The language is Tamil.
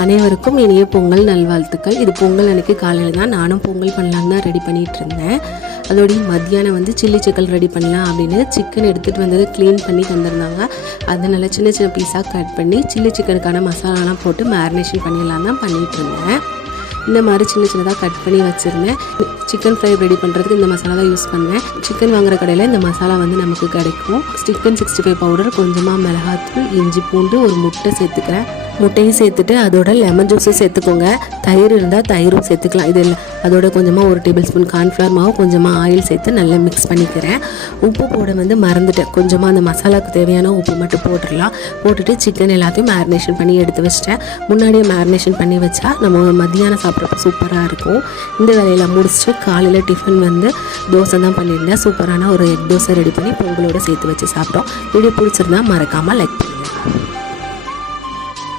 அனைவருக்கும் இனிய பொங்கல் நல்வாழ்த்துக்கள். இது பொங்கல் அன்னைக்கு காலையில் தான் நானும் பொங்கல் பண்ணலான்னு தான் ரெடி பண்ணிகிட்டு இருந்தேன். அதோடைய மத்தியானம் வந்து சில்லி சிக்கன் ரெடி பண்ணலாம் அப்படின்னு சிக்கன் எடுத்துகிட்டு வந்தது க்ளீன் பண்ணி தந்திருந்தாங்க. அதனால் சின்ன சின்ன பீஸாக கட் பண்ணி சில்லி சிக்கனுக்கான மசாலாலாம் போட்டு மேரினேஷன் பண்ணிடலாம் தான் பண்ணிகிட்டு இருந்தேன். இந்த மாதிரி சின்ன சின்னதாக கட் பண்ணி வச்சுருந்தேன். சிக்கன் ஃப்ரை ரெடி பண்ணுறதுக்கு இந்த மசாலா தான் யூஸ் பண்ணுவேன். சிக்கன் வாங்குற கடையில் இந்த மசாலா வந்து நமக்கு கிடைக்கும். சிக்கன் 65 பவுடர், கொஞ்சமாக மிளகாத்தூள், இஞ்சி பூண்டு, ஒரு முட்டை சேர்த்துக்கிறேன். முட்டையும் சேர்த்துட்டு அதோட லெமன் ஜூஸும் சேர்த்துக்கோங்க. தயிர் இருந்தால் தயிரும் சேர்த்துக்கலாம். இது இல்லை, அதோட கொஞ்சமாக 1 டேபிள் ஸ்பூன் கார்ன்ஃப்ளவர் மாவு, கொஞ்சமாக ஆயில் சேர்த்து நல்லா மிக்ஸ் பண்ணிக்கிறேன். உப்பு போட வந்து மறந்துட்டேன். கொஞ்சமாக அந்த மசாலாவுக்கு தேவையான உப்பு மட்டும் போட்டுடலாம். போட்டுட்டு சிக்கன் எல்லாத்தையும் மேரினேஷன் பண்ணி எடுத்து வச்சிட்டேன். முன்னாடியே மேரினேஷன் பண்ணி வச்சா நம்ம மத்தியானம் சாப்பிட்றப்ப சூப்பராக இருக்கும். இந்த வேலையெல்லாம் முடிச்சுட்டு காலையில் டிஃபன் வந்து தோசை தான் பண்ணியிருந்தேன். சூப்பரான ஒரு எக் தோசை ரெடி பண்ணி பொங்கலோடு சேர்த்து வச்சு சாப்பிட்டோம். வீடியோ பிடிச்சிருந்தா மறக்காமல் லைக் பண்ணுங்கள்.